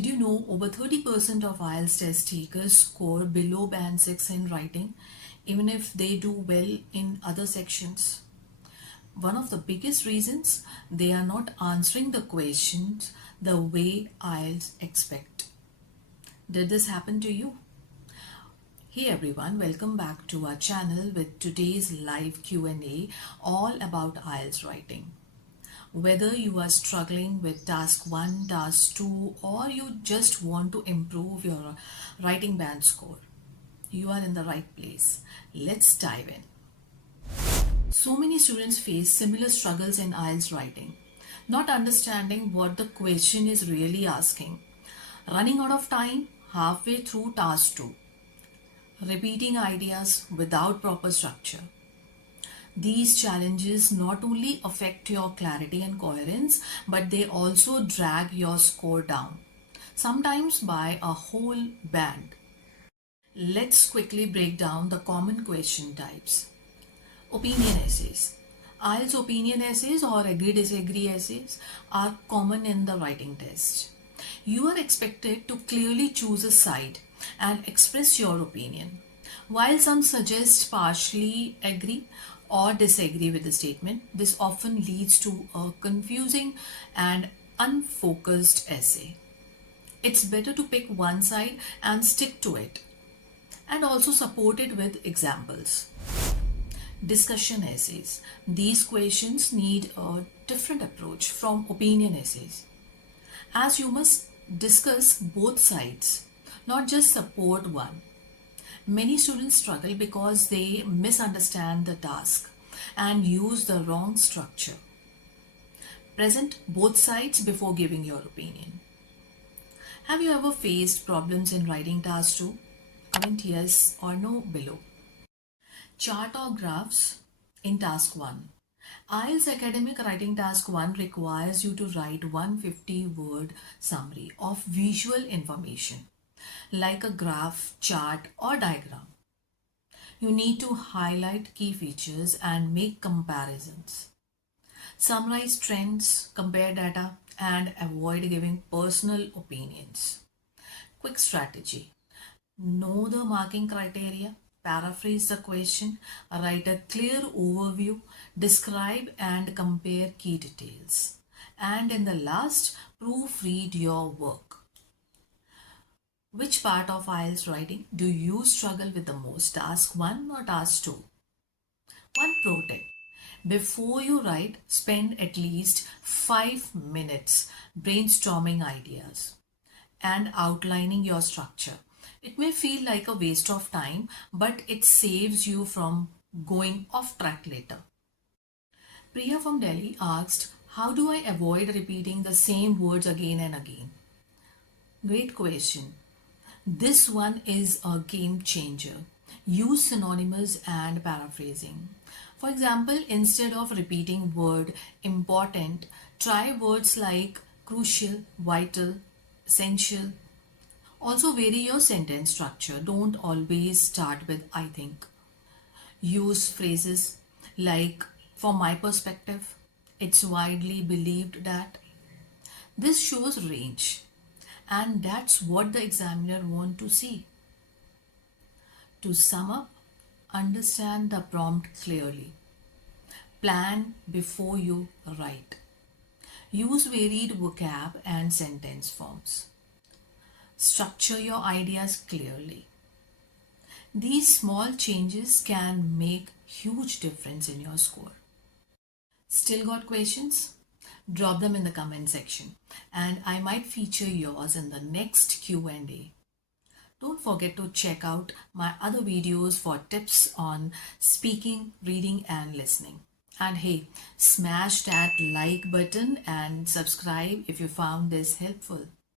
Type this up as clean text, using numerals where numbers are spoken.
Did you know over 30% of IELTS test takers score below band 6 in writing, even if they do well in other sections? One of the biggest reasons, they are not answering the questions the way IELTS expect. Did this happen to you? Hey everyone, welcome back to our channel with today's live Q&A all about IELTS writing. Whether you are struggling with task 1, task 2 or you just want to improve your writing band score, you are in the right place. Let's dive in. So many students face similar struggles in IELTS writing, not understanding what the question is really asking, running out of time halfway through task 2, repeating ideas without proper structure. These challenges not only affect your clarity and coherence, but they also drag your score down, sometimes by a whole band. Let's quickly break down the common question types. Opinion essays. IELTS opinion essays or agree-disagree essays are common in the writing test. You are expected to clearly choose a side and express your opinion. While some suggest partially agree or disagree with the statement, this often leads to a confusing and unfocused essay. It's better to pick one side and stick to it, and also support it with examples. Discussion essays. These questions need a different approach from opinion essays, as you must discuss both sides, not just support one. Many students struggle because they misunderstand the task and use the wrong structure. Present both sides before giving your opinion. Have you ever faced problems in writing task 2? Comment yes or no below. Chart or graphs in task 1. IELTS academic writing task 1 requires you to write 150 word summary of visual information like a graph, chart or diagram. You need to highlight key features and make comparisons. Summarize trends, compare data and avoid giving personal opinions. Quick strategy. Know the marking criteria, paraphrase the question, write a clear overview, describe and compare key details. And in the last, proofread your work. Which part of IELTS writing do you struggle with the most, task 1 or task 2? One pro tip. Before you write, spend at least 5 minutes brainstorming ideas and outlining your structure. It may feel like a waste of time, but it saves you from going off track later. Priya from Delhi asked, how do I avoid repeating the same words again and again? Great question. This one is a game changer. Use synonyms and paraphrasing. For example, instead of repeating word important, try words like crucial, vital, essential. Also vary your sentence structure. Don't always start with I think. Use phrases like from my perspective, it's widely believed that. This shows range. And that's what the examiner wants to see. To sum up, understand the prompt clearly. Plan before you write. Use varied vocab and sentence forms. Structure your ideas clearly. These small changes can make huge difference in your score. Still got questions? Drop them in the comment section and I might feature yours in the next Q&A. Don't forget to check out my other videos for tips on speaking, reading and listening. And hey, smash that like button and subscribe if you found this helpful.